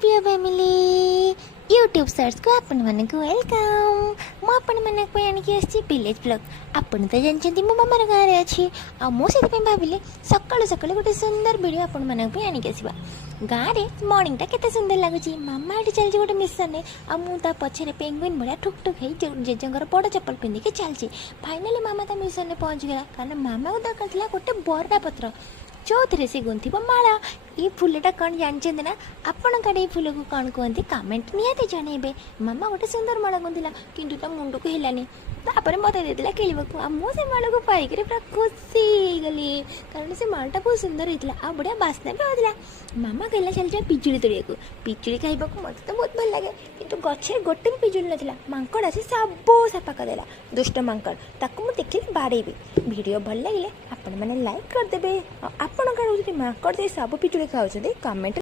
प्रिय family YouTube search को आपण मानक वेलकम मु आपण मानक आनिकी आसी विलेज ब्लॉग आपण तो जानते मो मामार गाँव में अच्छी आने भाविले सकालू सकालू गोटे सुंदर वीडियो आपण मानक आनिकी आसवा गाँव में मॉर्निंग टा केते सुंदर लगुच मामा ये चलती गोटे मिशन मुझे पछरे पेंगुइन भाया ठुक ठुक हो जेजेर बड़ चप्पल पिंधिकी चलती फाइनाली मामा ता मिशन पहुँच गला कारण मामा को दरकार था गोटे बरडा पत्र जो थे से गुंथब माला ये फुलटा कौन जानते ना आपण काड़े फुल को कौन कहते कमेंट निहाती जनइबे मामा गोटे सुंदर माला गुंथिला किंतु ता मुंड को हिलानी तापर मत देला खेलवा मुझे माला को पाइक पूरा खुशी गली कारण से मालटा बहुत सुंदर होता आ बढ़िया बास्ना भी होता मामा कहला चल जा पिजुड़ी तोड़िया पिजुड़ी खाइबा मत तो बहुत भल लगे कि गचे गोटे भी पिजुड़ी नाला मांकड़ आसी सब सफा करदेला दुष्ट मांकड़ ताको मुझे देखिए बाड़ेबी वीडियो भल लगे आपण मैंने लाइक करदे आपण मांकड़ सब पिजुड़ी खाऊँ कमेंट